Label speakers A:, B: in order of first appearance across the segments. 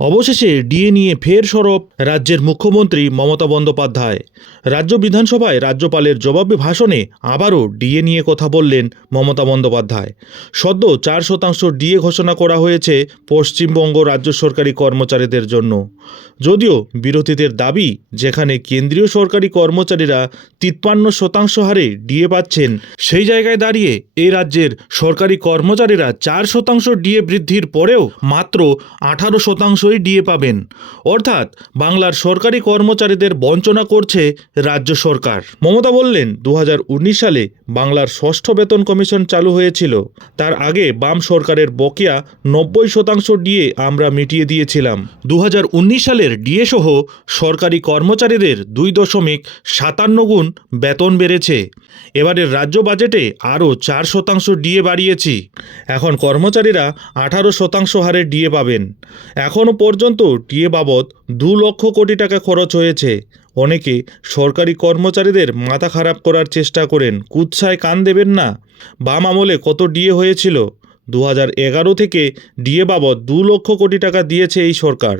A: অবশেষে ডিএ নিয়ে ফের সরব রাজ্যের মুখ্যমন্ত্রী মমতা বন্দ্যোপাধ্যায়। রাজ্য বিধানসভায় রাজ্যপালের জবাবে ভাষণে আবারও ডিএ নিয়ে কথা বললেন মমতা বন্দ্যোপাধ্যায়। সদ্য চার শতাংশ ডিএ ঘোষণা করা হয়েছে পশ্চিমবঙ্গ রাজ্য সরকারি কর্মচারীদের জন্য। যদিও বিরোধীদের দাবি, যেখানে কেন্দ্রীয় সরকারি কর্মচারীরা তিপ্পান্ন শতাংশ হারে ডিএ পাচ্ছেন, সেই জায়গায় দাঁড়িয়ে এই রাজ্যের সরকারি কর্মচারীরা চার শতাংশ ডিএ বৃদ্ধির পরেও মাত্র আঠারো শতাংশই ডিএ পাবেন। অর্থাৎ বাংলার সরকারি কর্মচারীদের বঞ্চনা করছে রাজ্য সরকার। মমতা বললেন দু হাজার উনিশ সালে বাংলার ষষ্ঠ বেতন কমিশন চালু হয়েছিল। তার আগে বাম সরকারের বকেয়া নব্বই শতাংশ ডিএ আমরা মিটিয়ে দিয়েছিলাম। দু হাজার উনিশ সালের ডিএ সহ সরকারি কর্মচারীদের দুই দশমিক সাতান্ন গুণ বেতন বেড়েছে। এবারের রাজ্য বাজেটে আরও চার শতাংশ ডিএ বাড়িয়েছি। এখন কর্মচারীরা আঠারো শতাংশ হারে ডিএ পাবেন। এখনও পর্যন্ত টিএ বাবদ দু লক্ষ কোটি টাকা খরচ হয়েছে। অনেকে সরকারি কর্মচারীদের মাথা খারাপ করার চেষ্টা করেন। কুৎসায় কান দেবেন না। বাম আমলে কত ডিএ হয়েছিল? দু থেকে ডিএ বাবদ দু লক্ষ কোটি টাকা দিয়েছে এই সরকার।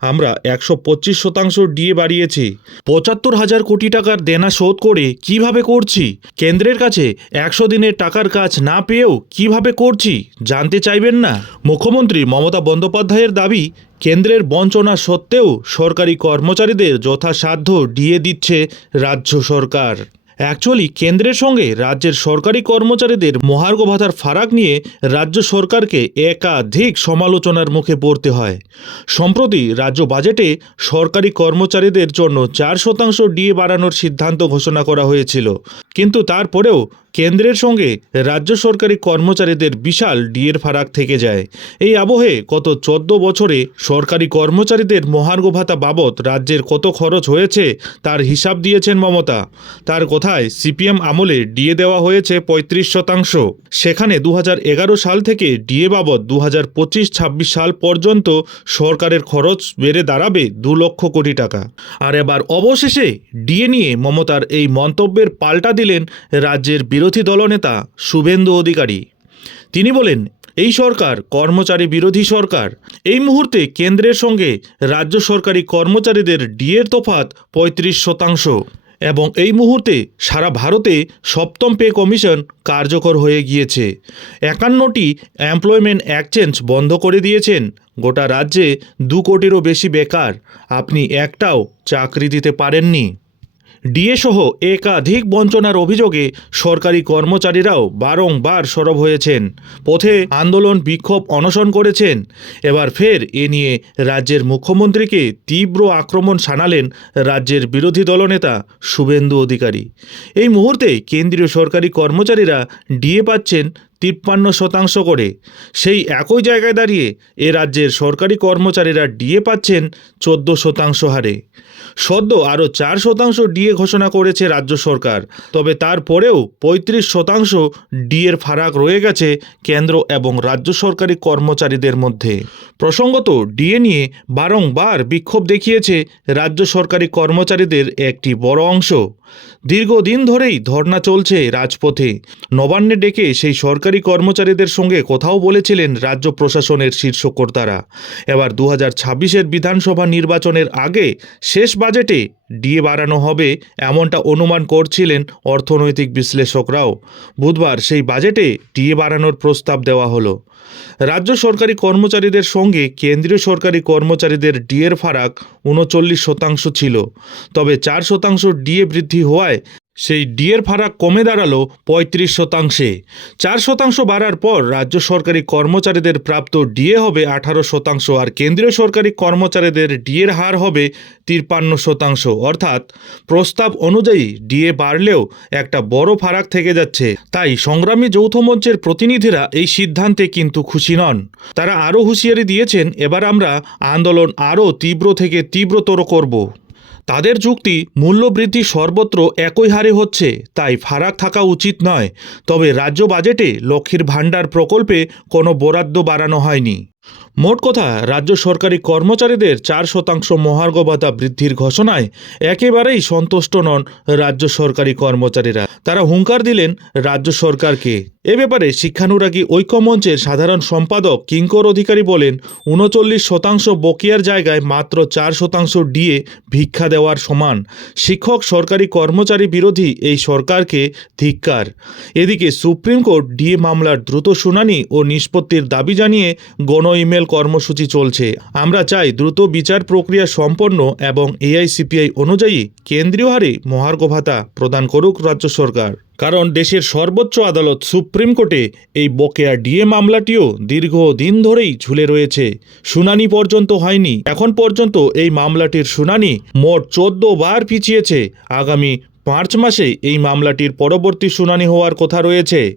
A: আমরা একশো পঁচিশ শতাংশ ডিএ বাড়িয়েছি। পঁচাত্তর হাজার কোটি টাকার দেনা শোধ করে কীভাবে করছি? কেন্দ্রের কাছে একশো দিনের টাকার কাজ না পেয়েও কীভাবে করছি জানতে চাইবেন না? মুখ্যমন্ত্রী মমতা বন্দ্যোপাধ্যায়ের দাবি, কেন্দ্রের বঞ্চনা সত্ত্বেও সরকারি কর্মচারীদের যথাসাধ্য ডিএ দিচ্ছে রাজ্য সরকার। অ্যাকচুয়ালি কেন্দ্রের সঙ্গে রাজ্যের সরকারি কর্মচারীদের মহার্ঘ ভাতার ফারাক নিয়ে রাজ্য সরকারকে একাধিক সমালোচনার মুখে পড়তে হয়। সম্প্রতি রাজ্য বাজেটে সরকারি কর্মচারীদের জন্য চার শতাংশ ডিএ বাড়ানোর সিদ্ধান্ত ঘোষণা করা হয়েছিল। কিন্তু তারপরেও কেন্দ্রের সঙ্গে রাজ্য সরকারি কর্মচারীদের বিশাল ডিএর ফারাক থেকে যায়। এই আবহে গত চোদ্দ বছরে সরকারি কর্মচারীদের মহার্ঘ ভাতা বাবদ রাজ্যের কত খরচ হয়েছে তার হিসাব দিয়েছেন মমতা। তার কথায় সিপিএম আমলে ডিএ দেওয়া হয়েছে পঁয়ত্রিশ শতাংশ। সেখানে দু হাজার এগারো সাল থেকে ডিএ বাবদ দু হাজার পঁচিশ, ছাব্বিশ সাল পর্যন্ত সরকারের খরচ বেড়ে দাঁড়াবে দু লক্ষ কোটি টাকা। আর এবার অবশেষে ডিএ নিয়ে মমতার এই মন্তব্যের পাল্টা দিলেন রাজ্যের বিরোধী দলনেতা শুভেন্দু অধিকারী। তিনি বলেন, এই সরকার কর্মচারী বিরোধী সরকার। এই মুহূর্তে কেন্দ্রের সঙ্গে রাজ্য সরকারি কর্মচারীদের ডিএর তফাত পঁয়ত্রিশ শতাংশ এবং এই মুহূর্তে সারা ভারতে সপ্তম পে কমিশন কার্যকর হয়ে গিয়েছে। একান্নটি এমপ্লয়মেন্ট এক্সচেঞ্জ বন্ধ করে দিয়েছেন। গোটা রাজ্যে দু কোটিরও বেশি বেকার। আপনি একটাও চাকরি দিতে পারেননি। ডিএ সহ একাধিক বঞ্চনার অভিযোগে সরকারি কর্মচারীরাও বারংবার সরব হয়েছেন। পথে আন্দোলন বিক্ষোভ অনশন করেছেন। এবার ফের এ নিয়ে রাজ্যের মুখ্যমন্ত্রীকে তীব্র আক্রমণ শানালেন রাজ্যের বিরোধী দলনেতা শুভেন্দু অধিকারী। এই মুহূর্তে কেন্দ্রীয় সরকারি কর্মচারীরা ডিএ পাচ্ছেন তিপ্পান্ন শতাংশ করে। সেই একই জায়গায় দাঁড়িয়ে এ রাজ্যের সরকারি কর্মচারীরা ডিএ পাচ্ছেন চোদ্দ শতাংশ হারে। সদ্য আরও চার শতাংশ ডিএ ঘোষণা করেছে রাজ্য সরকার। তবে তারপরেও পঁয়ত্রিশ শতাংশ ডিএর ফারাক রয়ে গেছে কেন্দ্র এবং রাজ্য সরকারি কর্মচারীদের মধ্যে। প্রসঙ্গত, ডিএ নিয়ে বারংবার বিক্ষোভ দেখিয়েছে রাজ্য সরকারি কর্মচারীদের একটি বড় অংশ। দীর্ঘদিন ধরেই ধর্না চলছে রাজপথে। নবান্নে ডেকে সেই সরকারি কর্মচারীদের সঙ্গে কথাও বলেছিলেন রাজ্য প্রশাসনের শীর্ষ কর্তারা। এবার দু হাজার ছাব্বিশের বিধানসভা নির্বাচনের আগে শেষ বাজেটে ডিএ বাড়ানো হবে এমনটা অনুমান করছিলেন অর্থনৈতিক বিশ্লেষকরাও। বুধবার সেই বাজেটে ডিএ বাড়ানোর প্রস্তাব দেওয়া হলো। রাজ্য সরকারি কর্মচারীদের সঙ্গে কেন্দ্রীয় সরকারি কর্মচারীদের ডিএর ফারাক উনচল্লিশ শতাংশ ছিল। তবে চার শতাংশ ডিএ বৃদ্ধি হওয়ায় সেই ডিএর ফারাক কমে দাঁড়াল পঁয়ত্রিশ শতাংশে। চার শতাংশ বাড়ার পর রাজ্য সরকারি কর্মচারীদের প্রাপ্ত ডিএ হবে আঠারো শতাংশ আর কেন্দ্রীয় সরকারি কর্মচারীদের ডিএর হার হবে তিপ্পান্ন শতাংশ। অর্থাৎ প্রস্তাব অনুযায়ী ডিএ বাড়লেও একটা বড় ফারাক থেকে যাচ্ছে। তাই সংগ্রামী যৌথ মঞ্চের প্রতিনিধিরা এই সিদ্ধান্তে কিন্তু খুশি নন। তারা আরও হুঁশিয়ারি দিয়েছেন, এবার আমরা আন্দোলন আরও তীব্র থেকে তীব্রতর করব। তাদের যুক্তি, মূল্যবৃদ্ধি সর্বত্র একই হারে হচ্ছে, তাই ফারাক থাকা উচিত নয়। তবে রাজ্য বাজেটে লক্ষ্মীর ভাণ্ডার প্রকল্পে কোনো বরাদ্দ বাড়ানো হয়নি। মোট কথা, রাজ্য সরকারি কর্মচারীদের চার শতাংশ মহার্ঘ ভাতা বৃদ্ধির ঘোষণায় একেবারেই সন্তুষ্ট নন রাজ্য সরকারি কর্মচারীরা। তারা হুঙ্কার দিলেন রাজ্য সরকারকে। এ ব্যাপারে শিক্ষানুরাগী ঐক্যমঞ্চের সাধারণ সম্পাদক কিঙ্কর অধিকারী বলেন, উনচল্লিশ শতাংশ বকেয়ার জায়গায় মাত্র চার শতাংশ ডিএ ভিক্ষা দেওয়ার সমান। শিক্ষক, সরকারি কর্মচারী বিরোধী এই সরকারকে ধিক্কার। এদিকে সুপ্রিম কোর্ট ডিএ মামলার দ্রুত শুনানি ও নিষ্পত্তির দাবি জানিয়ে গণ ইমেল কর্মসূচি চলছে। আমরা চাই দ্রুত বিচার প্রক্রিয়া সম্পন্ন এবং এআইসিপিআই অনুযায়ী কেন্দ্রীয় হারে মহার্ঘ ভাতা প্রদান করুক রাজ্য সরকার। কারণ দেশের সর্বোচ্চ আদালত সুপ্রিম কোর্টে এই বকেয়া ডিএ মামলাটিও দীর্ঘ দিন ধরেই ঝুলে রয়েছে। শুনানি পর্যন্ত হয়নি। এখন পর্যন্ত এই মামলাটির শুনানি মোট চোদ্দ বার পিছিয়েছে। আগামী মার্চ মাসে এই মামলাটির পরবর্তী শুনানি হওয়ার কথা রয়েছে।